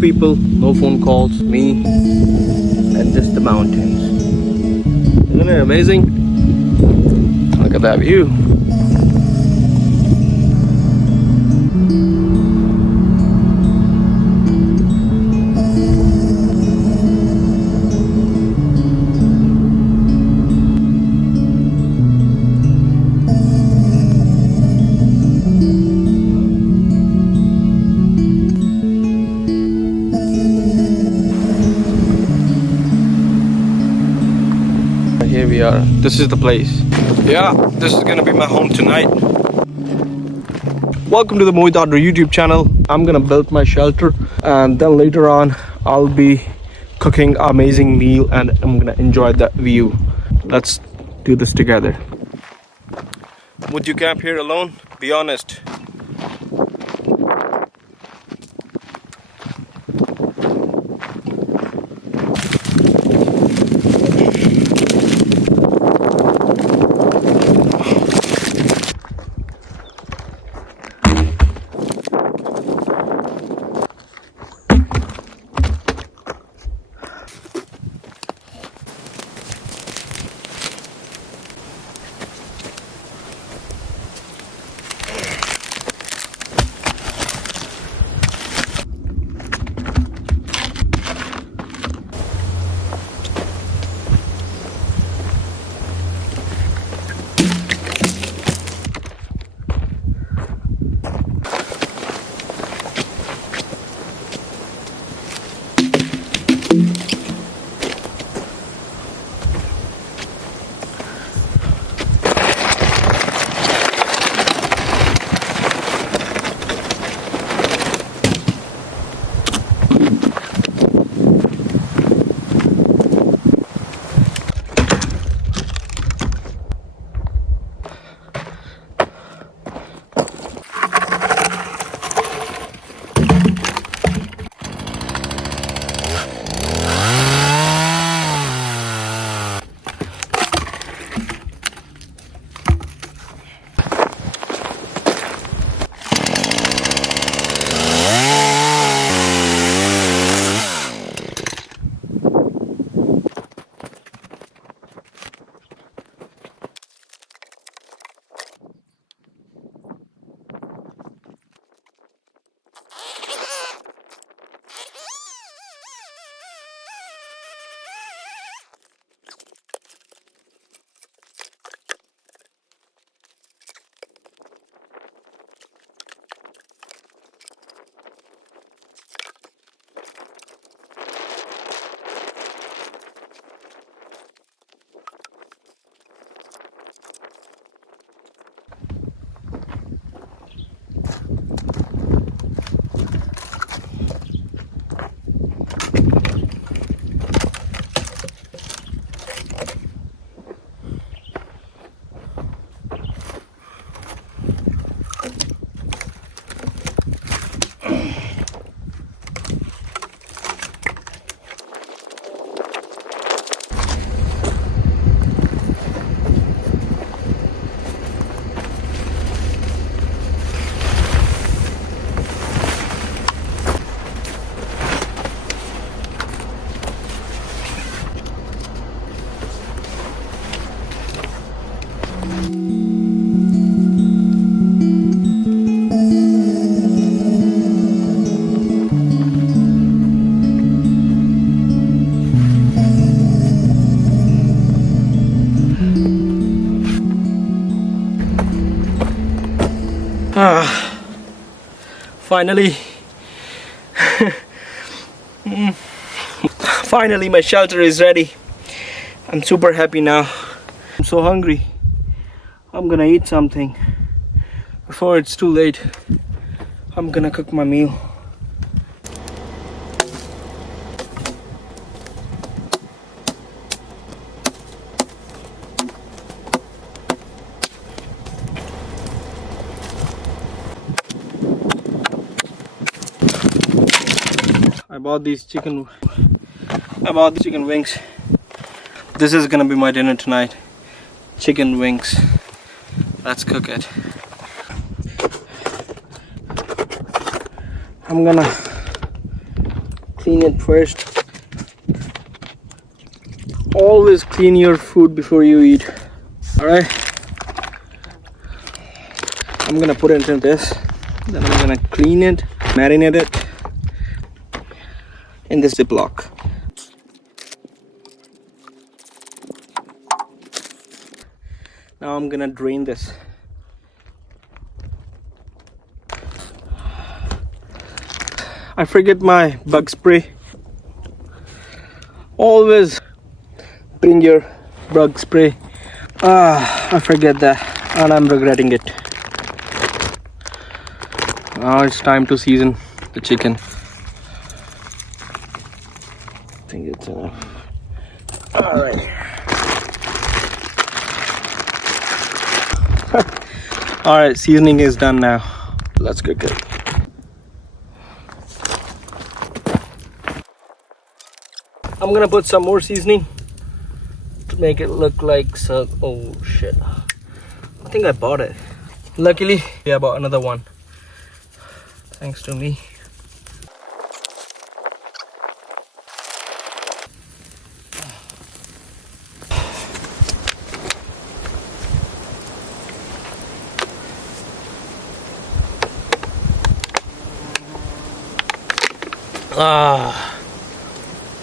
people, no phone calls, me, and just the mountains. Isn't it amazing? Look at that view. Here we are. This is the place. Yeah, this is gonna be my home tonight. Welcome to the Mohit Outdoors YouTube channel. I'm gonna build my shelter, and then later on I'll be cooking an amazing meal, and I'm gonna enjoy that view. Let's do this together. Would you camp here alone? Be honest. Finally, finally my shelter is ready. I'm super happy now. I'm so hungry. I'm gonna eat something before it's too late. I'm gonna cook my meal. I bought the chicken wings. This is gonna be my dinner tonight. Chicken wings. Let's cook it. I'm gonna clean it first. Always clean your food before you eat. All right. I'm gonna put it into this. Then I'm gonna clean it, marinate it in this Ziploc. Now I'm gonna drain this. I forget my bug spray. Always bring your bug spray. I forget that and I'm regretting it. Now it's time to season the chicken. I think it's enough. All right. All right, seasoning is done now. Let's cook it. I'm gonna put some more seasoning to make it look like so. Oh shit! I think I bought it. Luckily, yeah, I bought another one. Thanks to me.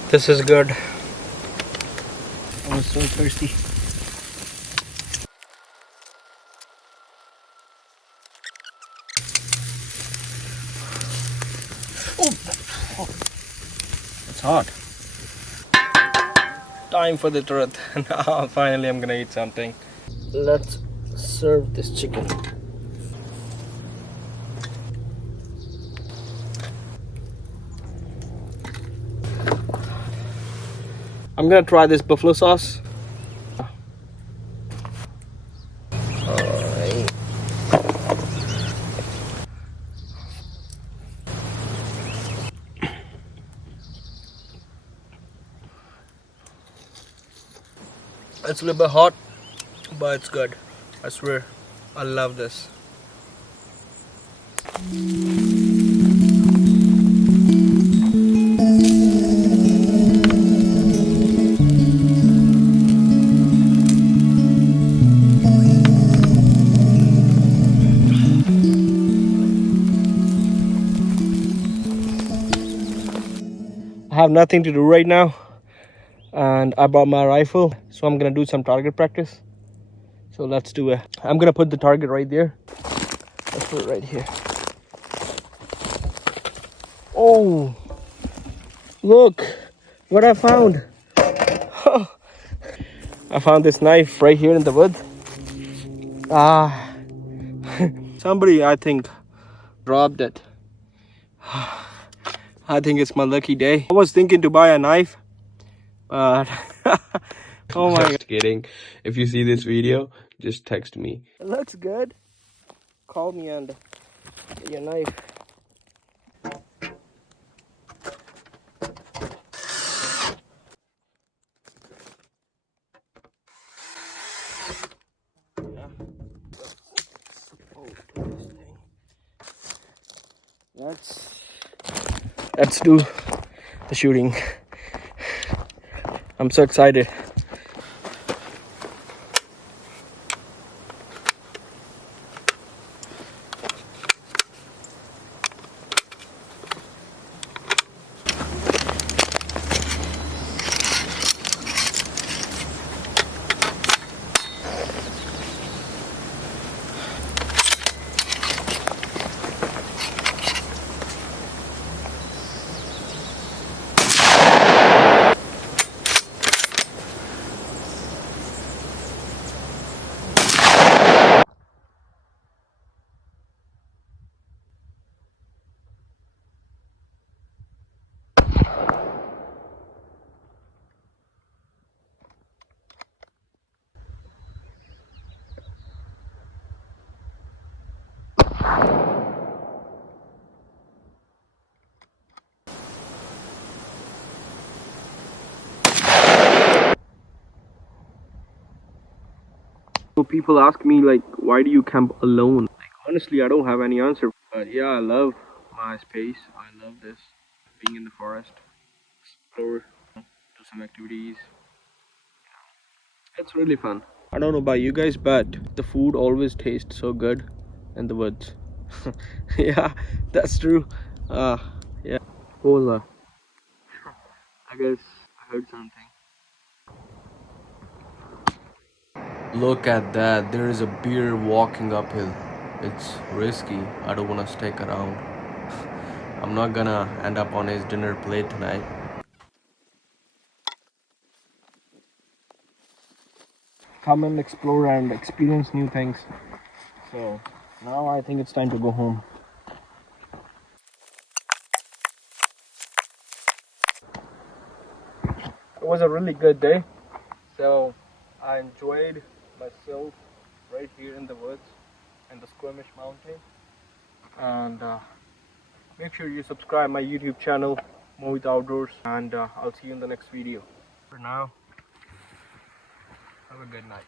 This is good. I'm so thirsty. Oh, it's hot. Time for the truth. Now finally I'm gonna eat something. Let's serve this chicken. I'm gonna try this buffalo sauce. Alright. It's a little bit hot, but it's good. I swear, I love this. I have nothing to do right now and I brought my rifle, so I'm gonna do some target practice. So let's do it. I'm gonna put the target right there. Let's put it right here. Oh, look what I found. I found this knife right here in the wood. Somebody I think dropped it. I think it's my lucky day. I was thinking to buy a knife, but oh my god. Just kidding. If you see this video, just text me. It looks good. Call me and get your knife. Yeah. Let's do the shooting. I'm so excited. So people ask me like, why do you camp alone? Like, honestly, I don't have any answer. But yeah, I love my space. I love this, being in the forest. explore, do some activities. It's really fun. I don't know about you guys, but the food always tastes so good in the woods. Yeah, that's true. Yeah. What was that? I guess I heard something. Look at that. There is a bear walking uphill. It's risky. I don't want to stick around. I'm not gonna end up on his dinner plate tonight. Come and explore and experience new things. So now I think it's time to go home. It was a really good day. So I enjoyed myself right here in the woods in the Squamish Mountains. And make sure you subscribe my YouTube channel, Mohit Outdoors, and I'll see you in the next video. For now, have a good night.